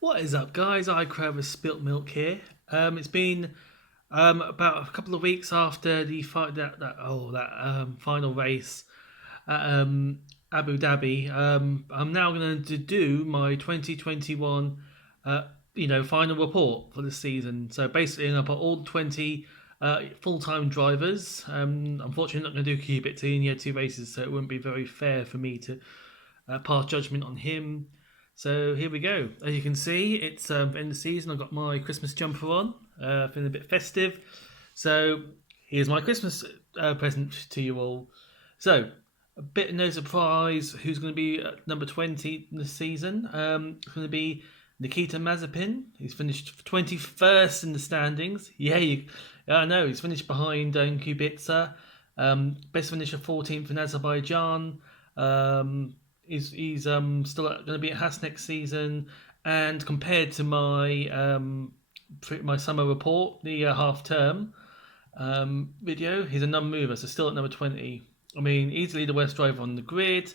What is up, guys? I crave a spilt milk here. It's been about a couple of weeks after the final race at Abu Dhabi. I'm now going to do my 2021 final report for the season. So basically, I'm going to put all the 20 full-time drivers. Unfortunately, I'm not going to do Kubica. He only had two races, so it wouldn't be very fair for me to pass judgment on him. So here we go. As you can see, it's end of the season. I've got my Christmas jumper on, feeling a bit festive. So here's my Christmas present to you all. So a bit of no surprise who's going to be at number 20 this season. It's going to be Nikita Mazapin. He's finished 21st in the standings. I know. He's finished behind Kubica. Best finisher 14th in Azerbaijan. He's still going to be at Haas next season, and compared to my summer report, the half term video, he's a non-mover, so still at number 20. I mean, easily the worst driver on the grid.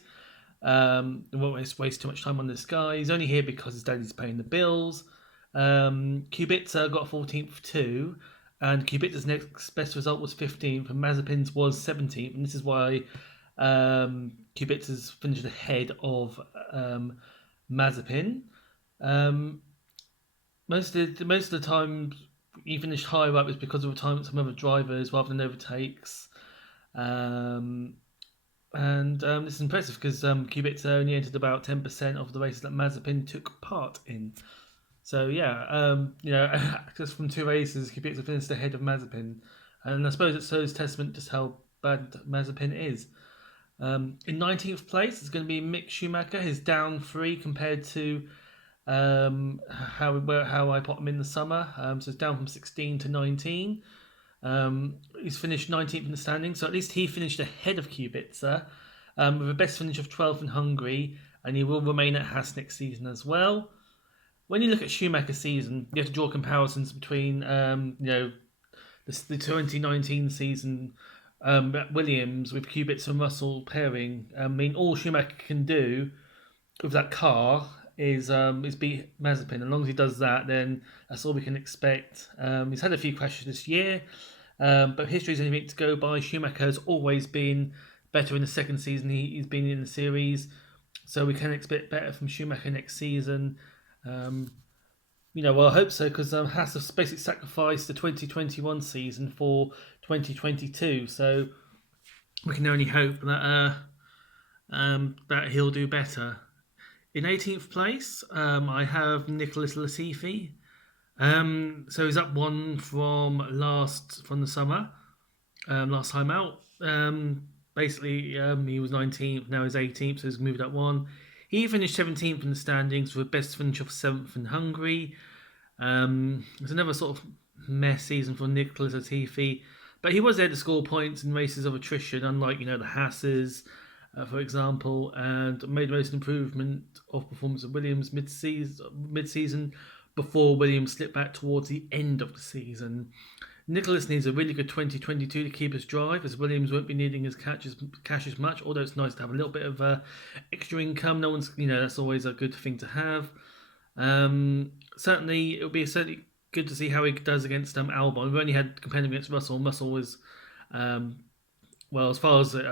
Won't waste too much time on this guy. He's only here because his daddy's paying the bills. Kubica got 14th too, and Kubica's next best result was 15th, and Mazepin's was 17th, and this is why Kubica's finished ahead of Mazepin. Most of the time he finished higher up is because of retirement some other drivers rather than overtakes. This is impressive because Kubica only entered about 10% of the races that Mazepin took part in. So just from two races, Kubica finished ahead of Mazepin, and I suppose it shows testament just how bad Mazepin is. In 19th place, it's going to be Mick Schumacher. He's down 3 compared to how I put him in the summer. So it's down from 16 to 19. He's finished 19th in the standings, so at least he finished ahead of Kubica with a best finish of 12th in Hungary, and he will remain at Haas next season as well. When you look at Schumacher's season, you have to draw comparisons between the 2019 season at Williams with Kubica and Russell pairing. I mean, all Schumacher can do with that car is beat Mazepin. As long as he does that, then that's all we can expect. He's had a few crashes this year, but history's anything to go by. Schumacher has always been better in the second season he's been in the series, so we can expect better from Schumacher next season. I hope so, because Haas have basically sacrificed the 2021 season for 2022, so we can only hope that that he'll do better. In 18th place, I have Nicolas Lesifie. So he's up 1 from the summer, last time out. He was 19th, now he's 18th, so he's moved up 1. He finished 17th in the standings with a best finish of 7th in Hungary. It's another sort of mess season for Nicolas Lesifie, but he was there to score points in races of attrition, unlike the Haas's, for example, and made the most improvement of performance of Williams mid-season before Williams slipped back towards the end of the season. Nicolas needs a really good 2022 to keep his drive, as Williams won't be needing his cash as much, although it's nice to have a little bit of extra income. No one's, that's always a good thing to have. Certainly, it'll be certainly good to see how he does against Albon. We've only had compared him against Russell. Russell was, as far as as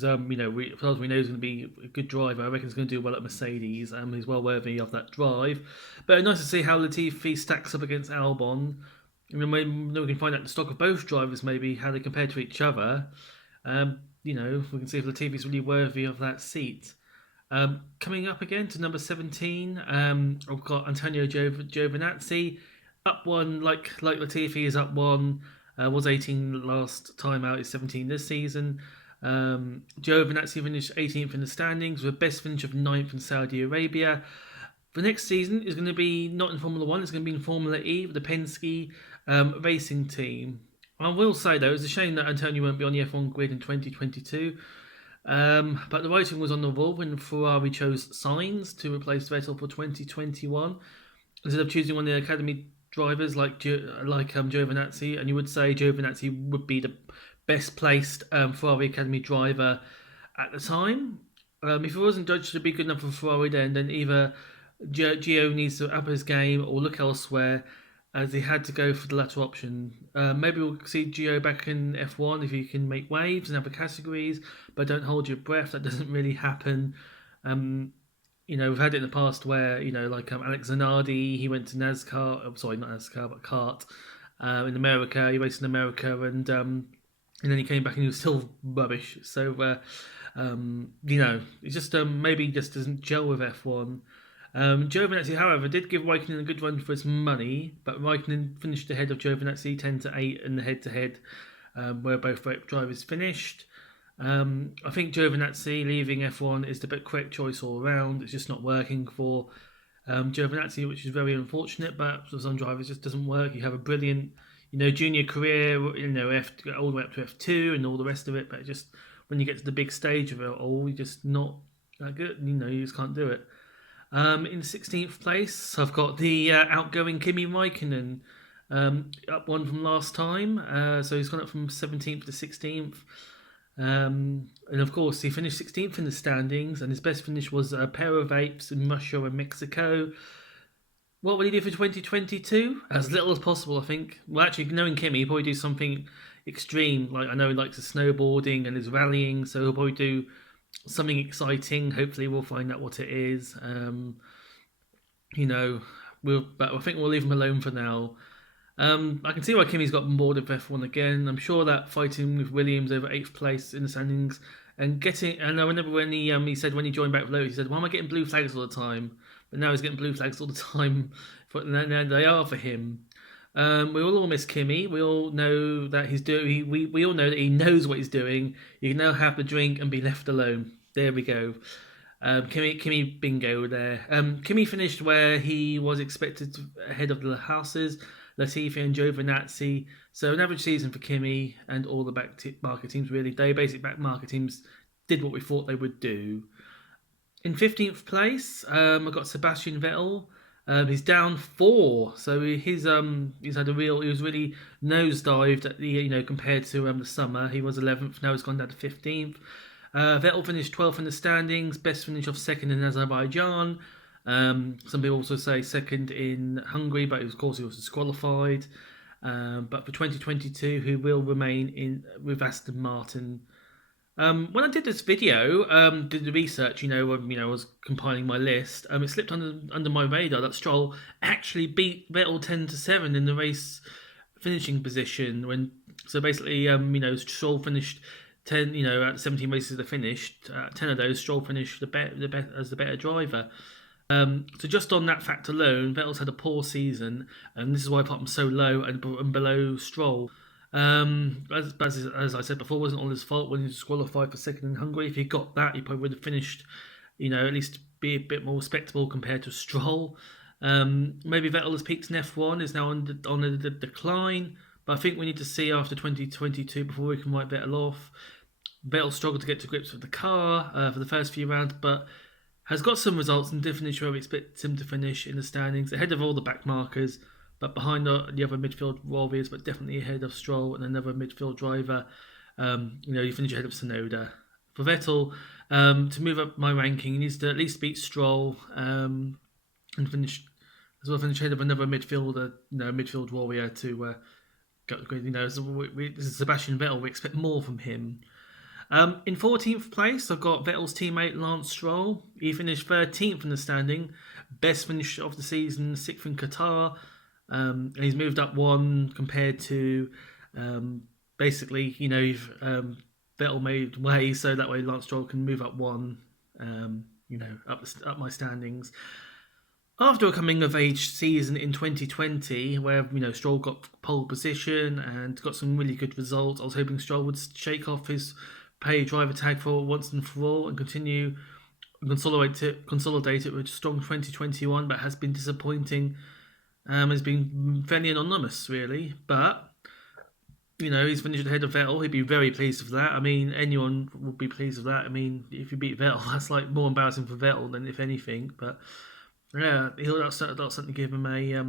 far as we know, he's going to be a good driver. I reckon he's going to do well at Mercedes. He's well worthy of that drive. But nice to see how Latifi stacks up against Albon. I mean, we can find out the stock of both drivers, maybe how they compare to each other. We can see if Latifi's really worthy of that seat. Coming up again to number 17, I've got Antonio Giovanazzi, up 1, like Latifi is up 1, was 18 last time out, is 17 this season. Giovanazzi finished 18th in the standings with a best finish of 9th in Saudi Arabia. The next season is going to be not in Formula 1, it's going to be in Formula E with the Penske racing team. I will say, though, it's a shame that Antonio won't be on the F1 grid in 2022. But the writing was on the wall when Ferrari chose Sainz to replace Vettel for 2021 instead of choosing one of the academy drivers like Giovanazzi. And you would say Giovanazzi would be the best placed Ferrari academy driver at the time. If it wasn't judged to be good enough for Ferrari, then either Gio needs to up his game or look elsewhere, as he had to go for the latter option. Maybe we'll see Gio back in F1 if he can make waves in other categories, but don't hold your breath. That doesn't really happen. Um, we've had it in the past where, like Alex Zanardi, he went to NASCAR, sorry, not NASCAR, but kart in America. He raced in America and then he came back and he was still rubbish. So, it just maybe just doesn't gel with F1. Giovanazzi, however, did give Raikkonen a good run for his money, but Raikkonen finished ahead of Giovanazzi 10-8 in the head-to-head, where both drivers finished. I think Giovanazzi leaving F1 is the correct choice all around. It's just not working for Giovanazzi, which is very unfortunate, but for some drivers it just doesn't work. You have a brilliant, junior career, all the way up to F2 and all the rest of it, but just when you get to the big stage of it all, you're just not that good. You just can't do it. In 16th place, I've got the outgoing Kimi Raikkonen, up one from last time. So he's gone up from 17th to 16th. And of course, he finished 16th in the standings, and his best finish was a pair of eighths in Russia and Mexico. What will he do for 2022? As little as possible, I think. Well, actually, knowing Kimi, he'll probably do something extreme. Like, I know he likes the snowboarding and his rallying, so he'll probably do something exciting. Hopefully, we'll find out what it is. But I think we'll leave him alone for now. I can see why Kimi's got bored of F1 again. I'm sure that fighting with Williams over 8th place in the standings and I remember when he said when he joined back with Lotus, he said, "Why am I getting blue flags all the time?" But now he's getting blue flags all the time. And they are for him. We all miss Kimi. We all know that he's doing. We all know that he knows what he's doing. You can now have the drink and be left alone. There we go. Kimi bingo there. Kimi finished where he was expected ahead of the houses, Latifi and Giovanazzi. So an average season for Kimi and all the back market teams really. They basic back market teams did what we thought they would do. In 15th place, I've got Sebastian Vettel. He's down 4, so he's had he was really nosedived at the compared to the summer. He was 11th, now he's gone down to 15th. Vettel finished 12th in the standings, best finish of second in Azerbaijan. Some people also say second in Hungary, but of course he was disqualified. But for 2022, he will remain with Aston Martin. When I did this video, did the research, I was compiling my list. It slipped under my radar that Stroll actually beat Vettel 10-7 in the race finishing position. So basically, Stroll finished 10. At 17 races they finished, 10 of those Stroll finished as the better driver. So just on that fact alone, Vettel's had a poor season, and this is why I put him so low and below Stroll. As I said before, it wasn't all his fault when he was disqualified for second in Hungary. If he got that, he probably would have finished, at least be a bit more respectable compared to Stroll. Maybe Vettel has peaked in F1, is now on the decline, but I think we need to see after 2022 before we can write Vettel off. Vettel struggled to get to grips with the car for the first few rounds, but has got some results and did finish where we expect him to finish in the standings, ahead of all the back markers, but behind the other midfield warriors, but definitely ahead of Stroll and another midfield driver. He finished ahead of Sonoda. For Vettel, to move up my ranking, he needs to at least beat Stroll and finish ahead of another midfielder, midfield warrior to go. This is Sebastian Vettel. We expect more from him. In 14th place, I've got Vettel's teammate Lance Stroll. He finished 13th in the standing, best finish of the season, 6th in Qatar. And he's moved up one compared to basically, Vettel made way so that way Lance Stroll can move up one, up my standings. After a coming of age season in 2020, where Stroll got pole position and got some really good results, I was hoping Stroll would shake off his pay driver tag for once and for all and continue consolidate it with a strong 2021, but has been disappointing. Has been fairly anonymous, really. But, he's finished ahead of Vettel. He'd be very pleased with that. I mean, anyone would be pleased with that. I mean, if you beat Vettel, that's like more embarrassing for Vettel than if anything. But, yeah, that'll certainly give him a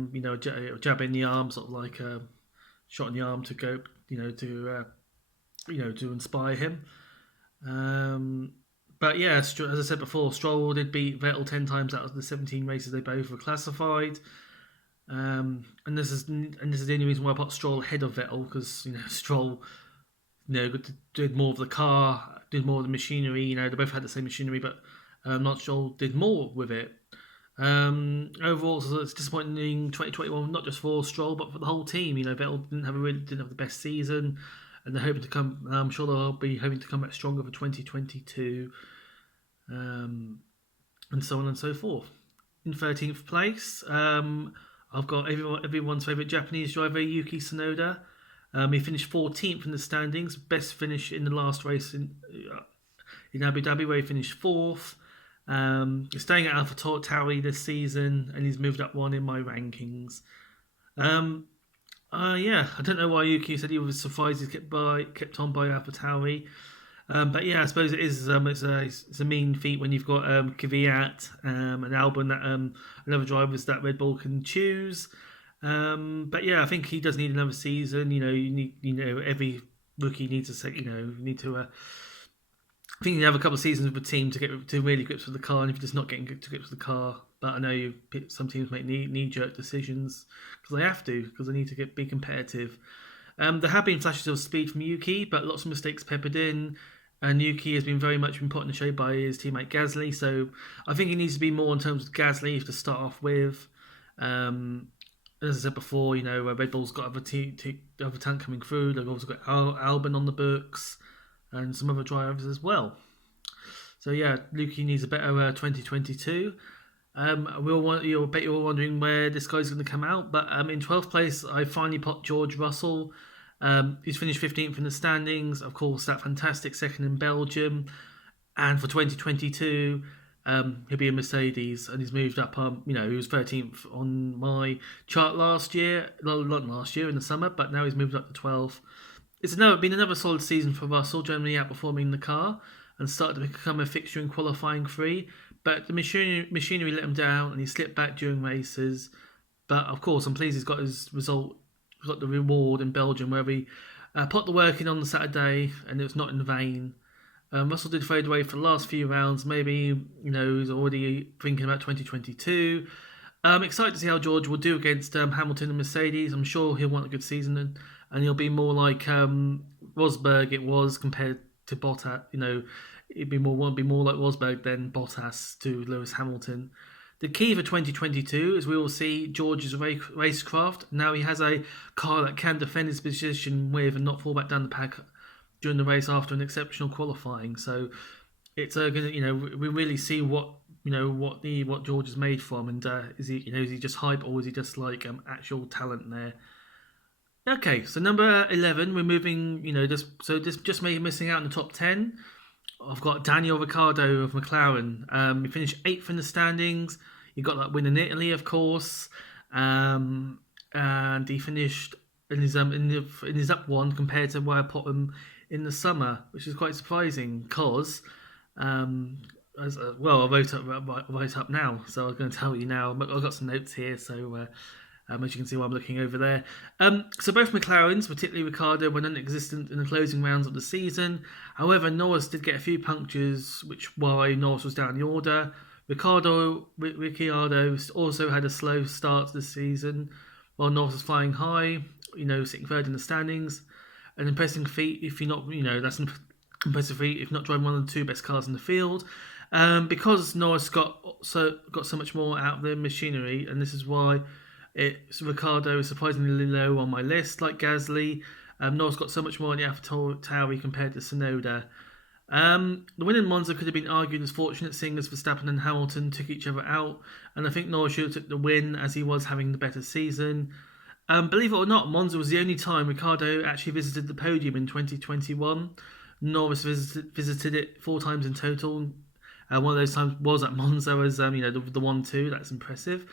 jab in the arm, sort of like a shot in the arm to go, to inspire him. But yeah, as I said before, Stroll did beat Vettel 10 times out of the 17 races they both were classified. And this is the only reason why I put Stroll ahead of Vettel, because Stroll did more of the car, did more of the machinery. They both had the same machinery, but not Stroll did more with it. Overall, so it's disappointing 2021, not just for Stroll but for the whole team. Vettel didn't have the best season, and they're hoping to come. I'm sure they'll be hoping to come back stronger for 2022, and so on and so forth. In 13th place, I've got everyone's favourite Japanese driver Yuki Sonoda. He finished 14th in the standings, best finish in the last race in Abu Dhabi, where he finished 4th. He's staying at AlphaTauri this season, and he's moved up one in my rankings. I don't know why Yuki said he was surprised he's kept on by AlphaTauri. But yeah, I suppose it is. It's a mean feat when you've got Kvyat and Albon, that another drivers that Red Bull can choose. But yeah, I think he does need another season. You need. Every rookie needs to say. Need to. I think you have a couple of seasons with a team to get to really grips with the car, and if you're just not getting to grips with the car. But I know some teams make knee-jerk decisions because they have to, because they need to be competitive. There have been flashes of speed from Yuki, but lots of mistakes peppered in. And Yuki has been very much put in the shade by his teammate Gasly, so I think he needs to be more in terms of Gasly to start off with. As I said before, Red Bull's got other talent coming through. They've also got Albon on the books and some other drivers as well. So yeah, Yuki needs a better 2022. You'll bet you're all wondering where this guy's going to come out, but in 12th place, I finally put George Russell. He's finished 15th in the standings. Of course, that fantastic second in Belgium. And for 2022, he'll be a Mercedes, and he's moved up. He was 13th on my chart last year. Well, not last year, in the summer, but now he's moved up to 12th. It's been another solid season for Russell, generally outperforming the car and started to become a fixture in qualifying free. But the machinery let him down, and he slipped back during races. But of course, I'm pleased he's got his result. He's got the reward in Belgium, where he put the work in on the Saturday, and it was not in vain. Russell did fade away for the last few rounds. Maybe he's already thinking about 2022. I'm excited to see how George will do against Hamilton and Mercedes. I'm sure he'll want a good season, and he'll be more like Rosberg it was compared to Bottas. It'd be more like Rosberg than Bottas to Lewis Hamilton. The key for 2022 is we will see George's racecraft. Now he has a car that can defend his position with and not fall back down the pack during the race after an exceptional qualifying. So it's we really see what George is made from, and is he just hype, or is he just like actual talent there? Okay, so number 11, we're moving. Just missing out in the top 10. I've got Daniel Ricciardo of McLaren. He finished 8th in the standings. He got that win in Italy, of course, and he finished in his up one compared to where I put him in the summer, which is quite surprising because I wrote up now, so I'm going to tell you now. I've got some notes here, so. As you can see while I'm looking over there. So both McLarens, particularly Ricardo, were non-existent in the closing rounds of the season. However, Norris did get a few punctures, why Norris was down the order. Ricciardo also had a slow start to the season, while Norris was flying high, sitting third in the standings. An impressive feat if you're not, that's an impressive feat if not driving one of the two best cars in the field. Because Norris got so much more out of the machinery, and this is why Ricardo is surprisingly low on my list, like Gasly. Norris got so much more in the AlphaTauri compared to Sonoda. The win in Monza could have been argued as fortunate, seeing as Verstappen and Hamilton took each other out, and I think Norris should have took the win as he was having the better season. Believe it or not, Monza was the only time Ricardo actually visited the podium in 2021. Norris visited it 4 times in total. One of those times was at Monza as the 1-2. That's impressive.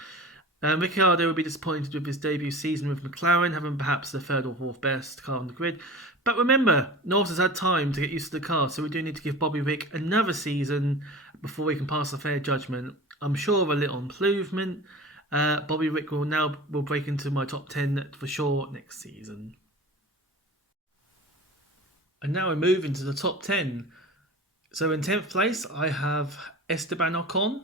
Ricciardo would be disappointed with his debut season with McLaren, having perhaps the 3rd or 4th best car on the grid. But remember, Norris has had time to get used to the car, so we do need to give Bobby Rick another season before we can pass a fair judgment. I'm sure of a little improvement. Bobby Rick will break into my top 10 for sure next season. And now we move into the top 10. So in 10th place, I have Esteban Ocon.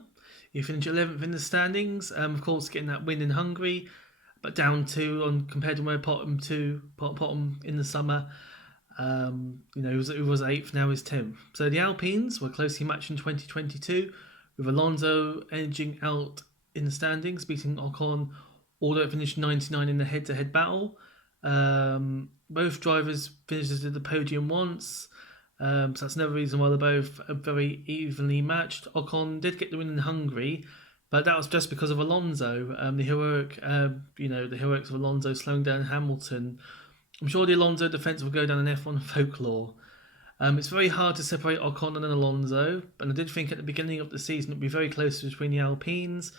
He finished 11th in the standings. Of course, getting that win in Hungary, but down two on compared to where bottom in the summer. It was 8th, now he's 10th. So the Alpines were closely matched in 2022, with Alonso edging out in the standings, beating Ocon, although it finished 99 in the head-to-head battle. Both drivers finished at the podium once. So that's another reason why they're both very evenly matched. Ocon did get the win in Hungary, but that was just because of Alonso. The heroics of Alonso slowing down Hamilton. I'm sure the Alonso defence will go down in F1 folklore. It's very hard to separate Ocon and Alonso, and I did think at the beginning of the season it would be very close between the Alpines.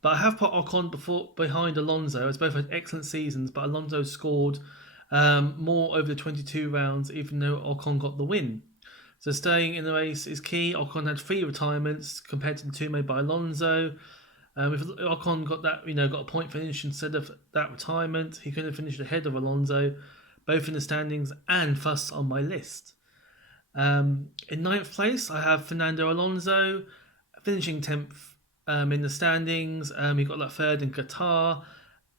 But I have put Ocon behind Alonso, as both had excellent seasons, but Alonso scored more over the 22 rounds, even though Ocon got the win. So staying in the race is key. Ocon had 3 retirements compared to the 2 made by Alonso. If Ocon got a point finish instead of that retirement, he could have finished ahead of Alonso, both in the standings and thus on my list. In 9th place, I have Fernando Alonso, finishing 10th in the standings. He got that 3rd in Qatar.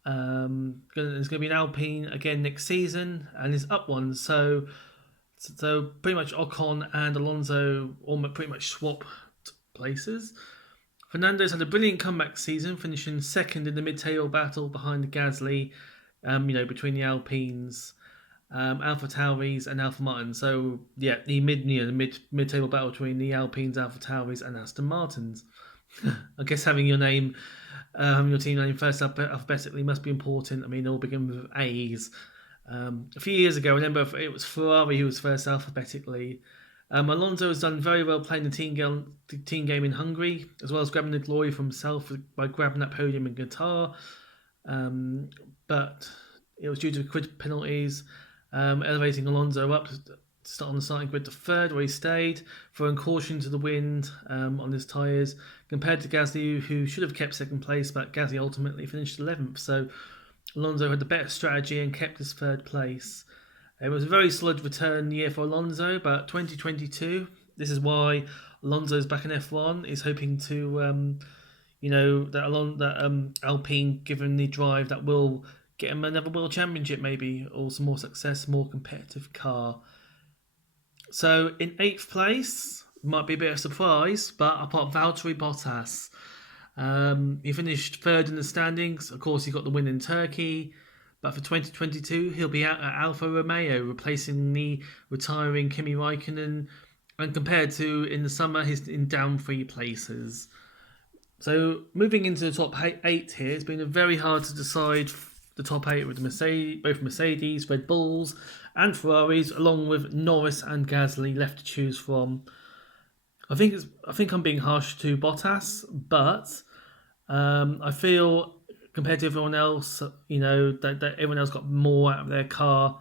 There's going to be an Alpine again next season, and he's up one. So pretty much Ocon and Alonso pretty much swapped places. Fernando's had a brilliant comeback season, finishing 2nd in the mid-table battle behind Gasly, between the Alpines, Alpha Tauris and Alpha Martin. So yeah, the mid-table battle between the Alpines, Alpha Tauris and Aston Martins. I guess having your team name first alphabetically must be important. I mean, they all begin with A's. A few years ago, I remember it was Ferrari who was first alphabetically. Alonso has done very well playing the team game in Hungary, as well as grabbing the glory for himself by grabbing that podium in Qatar. But it was due to grid penalties, elevating Alonso up to start on the starting grid to 3rd, where he stayed, throwing caution to the wind on his tyres, compared to Gasly, who should have kept 2nd place, but Gasly ultimately finished 11th. So Alonso had the better strategy and kept his 3rd place. It was a very solid return year for Alonso, but 2022, this is why Alonso's back in F1, is hoping to, Alpine, given the drive, that will get him another World Championship maybe, or some more success, more competitive car. So in 8th place, might be a bit of a surprise, but I put Valtteri Bottas. He finished 3rd in the standings. Of course, he got the win in Turkey. But for 2022, he'll be out at Alfa Romeo, replacing the retiring Kimi Raikkonen. And compared to in the summer, he's in down 3 places. So moving into the top 8 here, it's been very hard to decide the top 8 with both Mercedes, Red Bulls, and Ferraris, along with Norris and Gasly left to choose from. I think I'm being harsh to Bottas, but I feel compared to everyone else, that everyone else got more out of their car.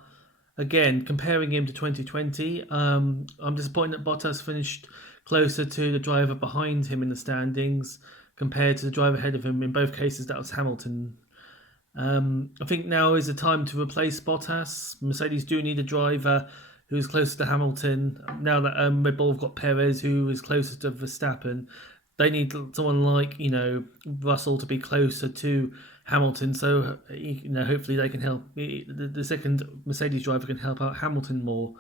Again, comparing him to 2020, I'm disappointed that Bottas finished closer to the driver behind him in the standings compared to the driver ahead of him. In both cases, that was Hamilton. I think now is the time to replace Bottas. Mercedes do need a driver who's closer to Hamilton. Now that Red Bull have got Perez, who is closer to Verstappen, they need someone like Russell to be closer to Hamilton. So hopefully they can help. The second Mercedes driver can help out Hamilton more.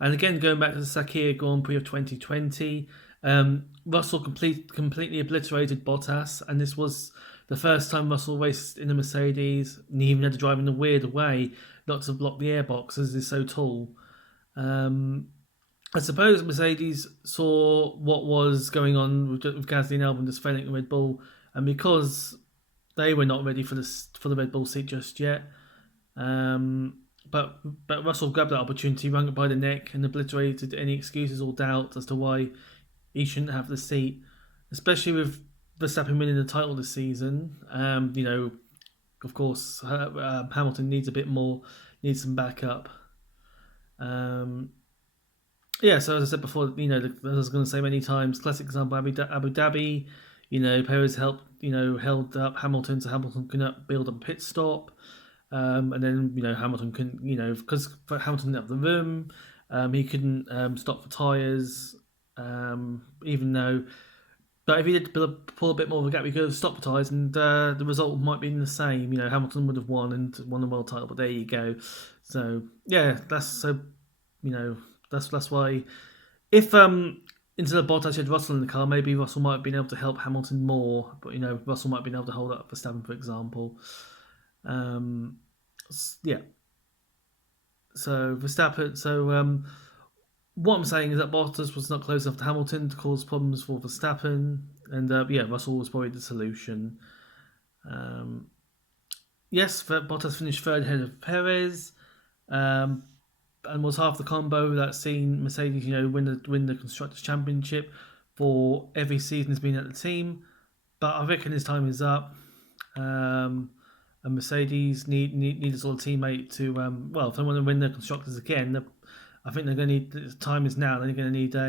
And again, going back to the Sakir Grand Prix of 2020, Russell completely obliterated Bottas, and this was the first time Russell raced in a Mercedes, and he even had to drive in a weird way, not to block the airbox as it's so tall. I suppose Mercedes saw what was going on with Gasly and Albon just failing at Red Bull, and because they were not ready for the Red Bull seat just yet, but Russell grabbed that opportunity, wrung it by the neck, and obliterated any excuses or doubt as to why he shouldn't have the seat, especially with Verstappen winning the title this season. Of course, Hamilton needs some backup. So as I said before, as I was going to say many times, classic example, Abu Dhabi, Perez held up Hamilton so Hamilton couldn't build a pit stop. And then, Hamilton couldn't, because Hamilton didn't have the room, he couldn't stop for tyres. Even though, but if he did pull a bit more of a gap, he could have stopped ties, and the result might be the same. Hamilton would have won and won the world title. But there you go. So yeah, that's so. That's why if instead of Bottas had Russell in the car, maybe Russell might have been able to help Hamilton more. But Russell might have been able to hold up Verstappen, for example. Um, yeah. So Verstappen. What I'm saying is that Bottas was not close enough to Hamilton to cause problems for Verstappen, and Russell was probably the solution. Um, yes, Bottas finished third ahead of Perez, and was half the combo that's seen Mercedes, win the constructors' championship for every season he's been at the team. But I reckon his time is up. And Mercedes need a sort of teammate to if they want to win the constructors again. I think they're going to need. The time is now. They're going to need a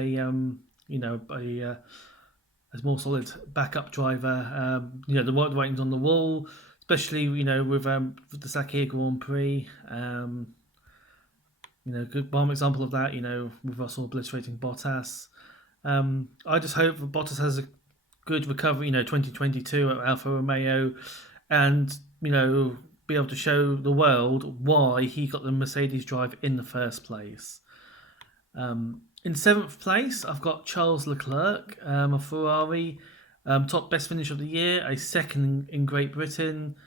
more solid backup driver. The writing's on the wall, especially with the Sakir Grand Prix. Good one example of that. With Russell obliterating Bottas. I just hope that Bottas has a good recovery. 2022 at Alfa Romeo, and be able to show the world why he got the Mercedes drive in the first place. In seventh place, I've got Charles Leclerc, a Ferrari, top best finish of the year, a second in Great Britain.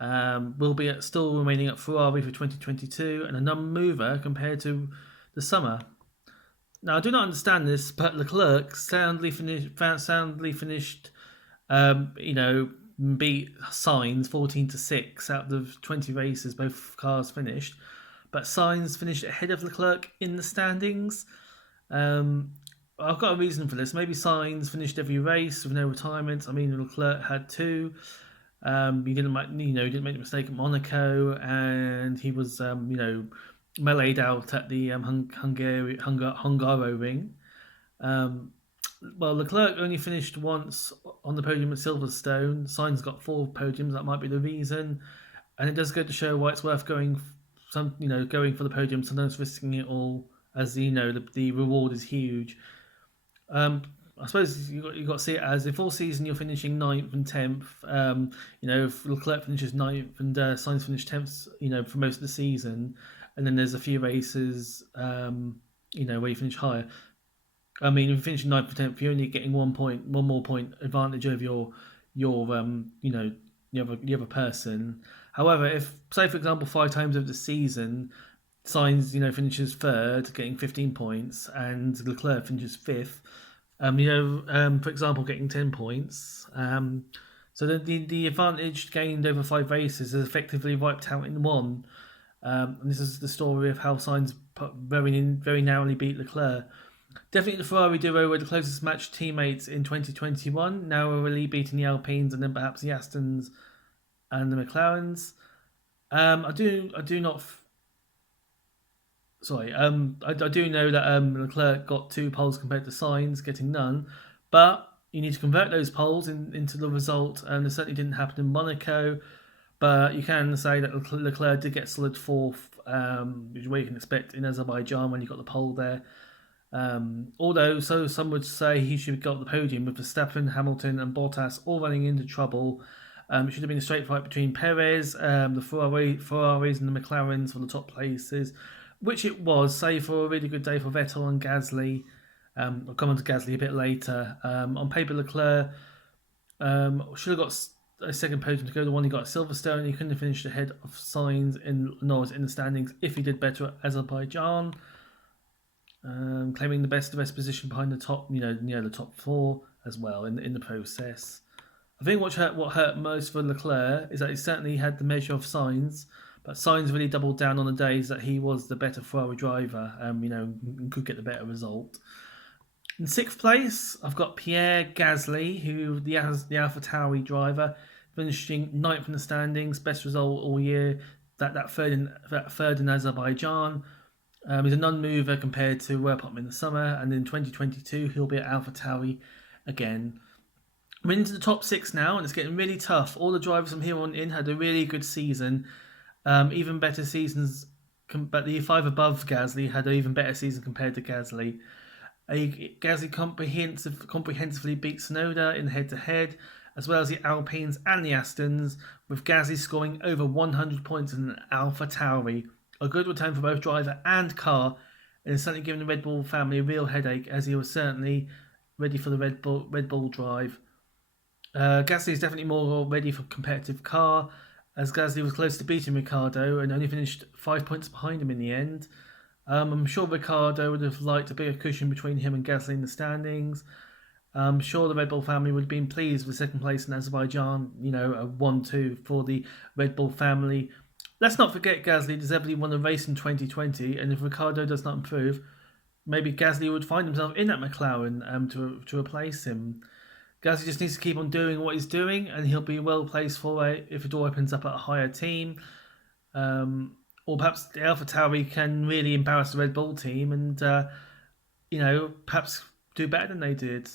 Will be still remaining at Ferrari for 2022, and a non-mover compared to the summer. Now, I do not understand this, but Leclerc soundly finished. Beat Sainz 14-6 out of 20 races. Both cars finished, but Sainz finished ahead of Leclerc in the standings. I've got a reason for this. Maybe Sainz finished every race with no retirements. I mean, Leclerc had two. He didn't make the mistake at Monaco, and he was meleeed out at the Hungaroring. Leclerc only finished once on the podium at Silverstone. Sainz got 4 podiums. That might be the reason, and it does go to show why it's worth going for the podium, sometimes risking it all, as the reward is huge. I suppose you got to see it as if all season you're finishing 9th and 10th. If Leclerc finishes 9th and Sainz finished 10th, for most of the season, and then there's a few races, where you finish higher. I mean, if you finish 9th or 10th, you're only getting one more point advantage over the other person. However, if, say for example, 5 times over the season, Sainz finishes 3rd, getting 15 points, and Leclerc finishes 5th, for example, getting 10 points. So the advantage gained over 5 races is effectively wiped out in one. And this is the story of how Sainz very narrowly beat Leclerc. Definitely the Ferrari duo were the closest matched teammates in 2021, narrowly beating the Alpines and then perhaps the Astons and the McLarens. I do know that Leclerc got 2 poles compared to Sainz getting none, but you need to convert those poles into the result, and it certainly didn't happen in Monaco. But you can say that Leclerc did get solid 4th, which is what you can expect in Azerbaijan when you got the pole there. Although some would say he should have got the podium with Verstappen, Hamilton, and Bottas all running into trouble. It should have been a straight fight between Perez, the Ferraris, and the McLarens for the top places, which it was, save for a really good day for Vettel and Gasly. I'll come on to Gasly a bit later. On paper, Leclerc should have got a second podium to go. The one he got at Silverstone, he couldn't have finished ahead of Sainz in Norris in the standings if he did better at Azerbaijan. Claiming the best position behind the top, the top 4 as well in the process. I think what hurt most for Leclerc is that he certainly had the measure of Sainz, but Sainz really doubled down on the days that he was the better Ferrari driver, and could get the better result. In 6th place, I've got Pierre Gasly, who the AlphaTauri driver, finishing 9th in the standings, best result all year. That third in Azerbaijan. He's a non-mover compared to Putnam in the summer, and in 2022 he'll be at AlphaTauri again. We're into the top 6 now, and it's getting really tough. All the drivers from here on in had a really good season, even better seasons. But the 5 above Gasly had an even better season compared to Gasly. Gasly comprehensively beat Sonoda in head-to-head, as well as the Alpines and the Astons, with Gasly scoring over 100 points in an Alpha Tauri. A good return for both driver and car, and it's certainly given the Red Bull family a real headache, as he was certainly ready for the Red Bull drive. Gasly is definitely more ready for competitive car, as Gasly was close to beating Ricardo and only finished 5 points behind him in the end. I'm sure Ricardo would have liked a bigger cushion between him and Gasly in the standings. I'm sure the Red Bull family would have been pleased with second place in Azerbaijan, a 1-2 for the Red Bull family. Let's not forget Gasly deservedly won a race in 2020, and if Ricardo does not improve, maybe Gasly would find himself in that McLaren to replace him. Gasly just needs to keep on doing what he's doing, and he'll be well placed for it if it all opens up at a higher team. Or perhaps the AlphaTauri can really embarrass the Red Bull team and, perhaps do better than they did.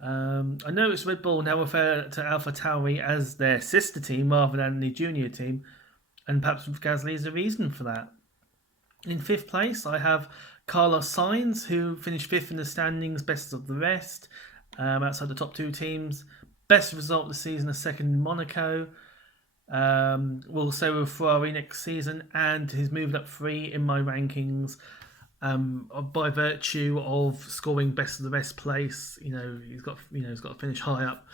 I know it's Red Bull now refer to AlphaTauri as their sister team rather than the junior team, and perhaps Gasly is the reason for that. In fifth place, I have Carlos Sainz, who finished fifth in the standings, best of the rest, outside the top two teams. Best result of the season, a second in Monaco. We'll say with Ferrari next season, and he's moved up 3 in my rankings by virtue of scoring best of the rest place. He's got to finish high up,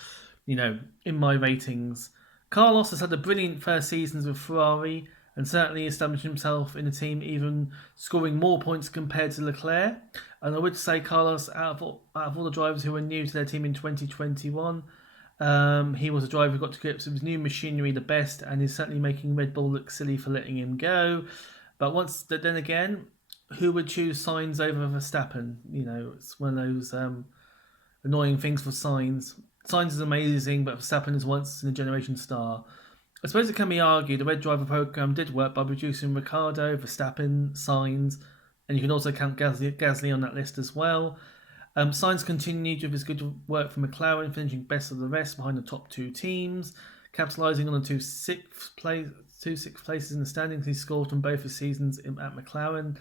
in my ratings. Carlos has had a brilliant first seasons with Ferrari and certainly established himself in the team, even scoring more points compared to Leclerc. And I would say Carlos, out of all the drivers who were new to their team in 2021, he was a driver who got to grips with his new machinery the best, and is certainly making Red Bull look silly for letting him go. But then again, who would choose Sainz over Verstappen? It's one of those annoying things for Sainz. Sainz is amazing, but Verstappen is once in a generation star. I suppose it can be argued the Red Driver program did work by producing Ricardo, Verstappen, Sainz, and you can also count Gasly on that list as well. Sainz continued with his good work for McLaren, finishing best of the rest behind the top two teams, capitalising on the two sixth places in the standings he scored from both his seasons at McLaren.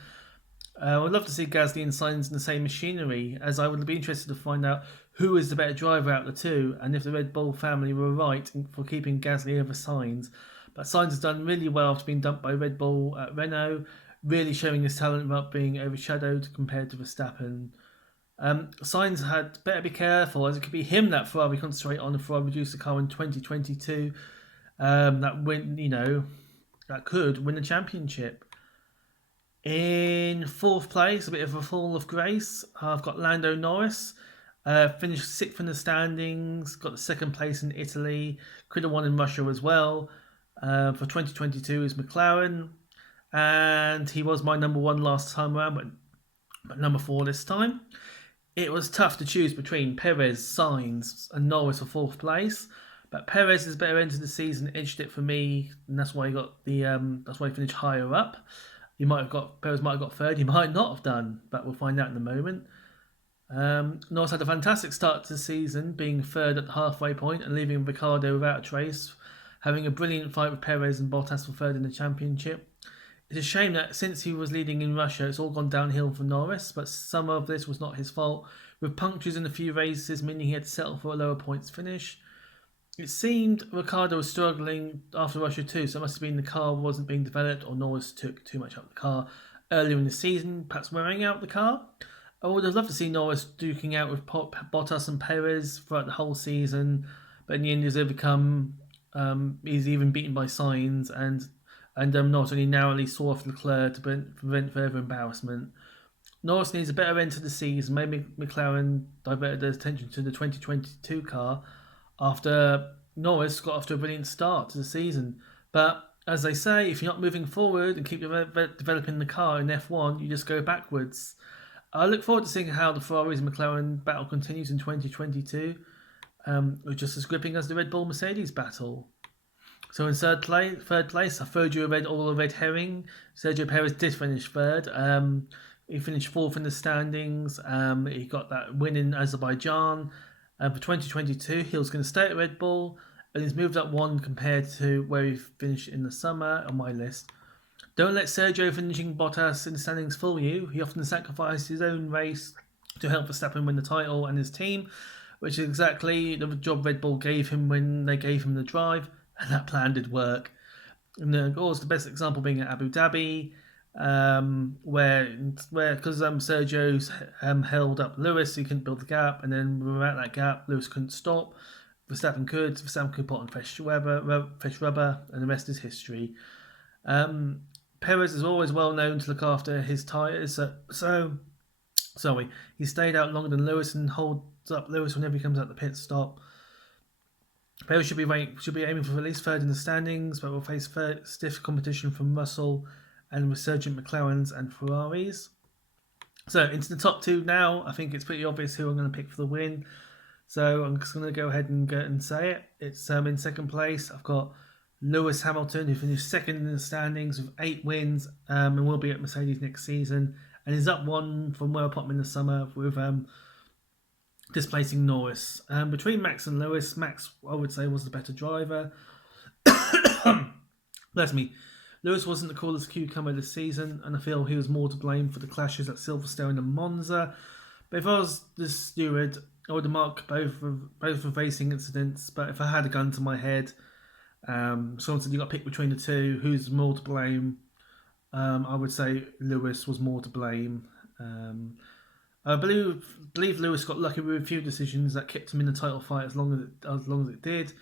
I would love to see Gasly and Sainz in the same machinery, as I would be interested to find out who is the better driver out of the two, and if the Red Bull family were right for keeping Gasly over Sainz. But Sainz has done really well after being dumped by Red Bull at Renault, really showing his talent without being overshadowed compared to Verstappen. Sainz had better be careful, as it could be him that Ferrari concentrate on if Ferrari reduce the car in 2022. That could win the championship. In fourth place, a bit of a fall of grace, I've got Lando Norris. Finished 6th in the standings, got the second place in Italy, could have won in Russia as well. For 2022 is McLaren, and he was my number 1 last time around, but number 4 this time. It was tough to choose between Perez, Sainz, and Norris for 4th place, but Perez's better end of the season edged it for me, and that's why he got that's why he finished higher up. Perez might have got 3rd, he might not have done, but we'll find out in a moment. Norris had a fantastic start to the season, being 3rd at the halfway point and leaving Ricardo without a trace, having a brilliant fight with Perez and Bottas for 3rd in the championship. It's a shame that since he was leading in Russia, it's all gone downhill for Norris, but some of this was not his fault, with punctures in a few races meaning he had to settle for a lower points finish. It seemed Ricardo was struggling after Russia too, so it must have been the car wasn't being developed, or Norris took too much out of the car earlier in the season, perhaps wearing out the car. I would have loved to see Norris duking out with Bottas and Perez throughout the whole season, but in the end he's overcome. He's even beaten by Sainz, and not only narrowly saw off Leclerc to prevent further embarrassment. Norris needs a better end to the season. Maybe McLaren diverted their attention to the 2022 car after Norris got off to a brilliant start to the season. But as they say, if you're not moving forward and keep developing the car in F1, you just go backwards. I look forward to seeing how the Ferraris and McLaren battle continues in 2022, just as gripping as the Red Bull Mercedes battle. So in third place, I threw you a red herring. Sergio Perez did finish 3rd. He finished 4th in the standings. He got that win in Azerbaijan. For 2022, he was going to stay at Red Bull, and he's moved up 1 compared to where he finished in the summer on my list. Don't let Sergio finishing Bottas in the standings fool you. He often sacrificed his own race to help Verstappen win the title and his team, which is exactly the job Red Bull gave him when they gave him the drive, and that plan did work. And of course, the best example being at Abu Dhabi, where because Sergio's held up Lewis, he couldn't build the gap, and then without that gap, Lewis couldn't stop. Verstappen could put on fresh rubber, and the rest is history. Perez is always well known to look after his tyres, so he stayed out longer than Lewis and holds up Lewis whenever he comes out the pit stop. Perez should be aiming for at least third in the standings, but will face stiff competition from Russell and resurgent McLarens and Ferraris. So into the top two now. I think it's pretty obvious who I'm going to pick for the win. So I'm just going to go ahead and say it. It's in second place. I've got Lewis Hamilton, who finished second in the standings with 8 wins, and will be at Mercedes next season. And he's up one from where I put him in the summer with displacing Norris. Between Max and Lewis, Max, I would say, was the better driver. Bless me. Lewis wasn't the coolest cucumber this season, and I feel he was more to blame for the clashes at Silverstone and Monza. But if I was the steward, I would have marked both of racing incidents. But if I had a gun to my head, someone said you got to pick between the two, who's more to blame? I would say Lewis was more to blame. I believe Lewis got lucky with a few decisions that kept him in the title fight as long as it did.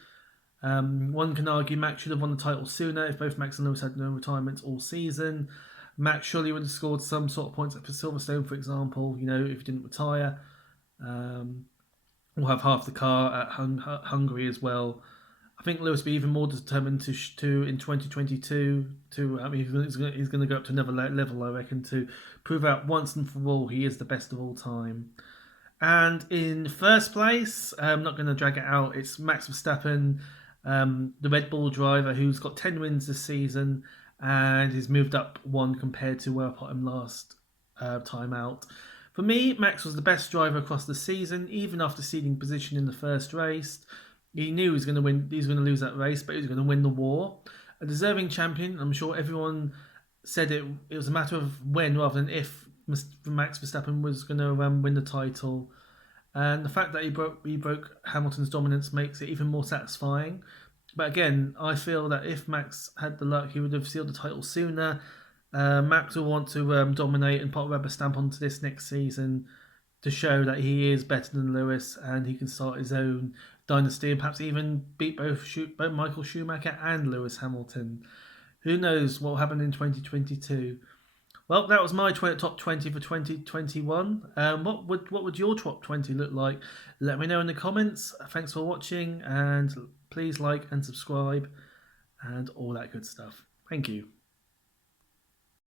One can argue Max should have won the title sooner if both Max and Lewis had no retirements all season. Max surely would have scored some sort of points for Silverstone, for example, if he didn't retire. We'll have half the car at Hungary as well. I think Lewis will be even more determined to in 2022 he's going to go up to another level, I reckon, to prove out once and for all he is the best of all time. And in first place, I'm not going to drag it out, it's Max Verstappen, the Red Bull driver who's got 10 wins this season and he's moved up one compared to where I put him last time out. For me, Max was the best driver across the season, even after ceding position in the first race. He knew he was going to win. He was going to lose that race, but he was going to win the war. A deserving champion. I'm sure everyone said it was a matter of when rather than if Max Verstappen was going to win the title. And the fact that he broke Hamilton's dominance makes it even more satisfying. But again, I feel that if Max had the luck, he would have sealed the title sooner. Max will want to dominate and put a rubber stamp onto this next season to show that he is better than Lewis and he can start his own dynasty and perhaps even beat both Michael Schumacher and Lewis Hamilton. Who knows what will happen in 2022? Well, that was my top 20 for 2021. What would your top 20 look like? Let me know in the comments. Thanks for watching and please like and subscribe and all that good stuff. Thank you.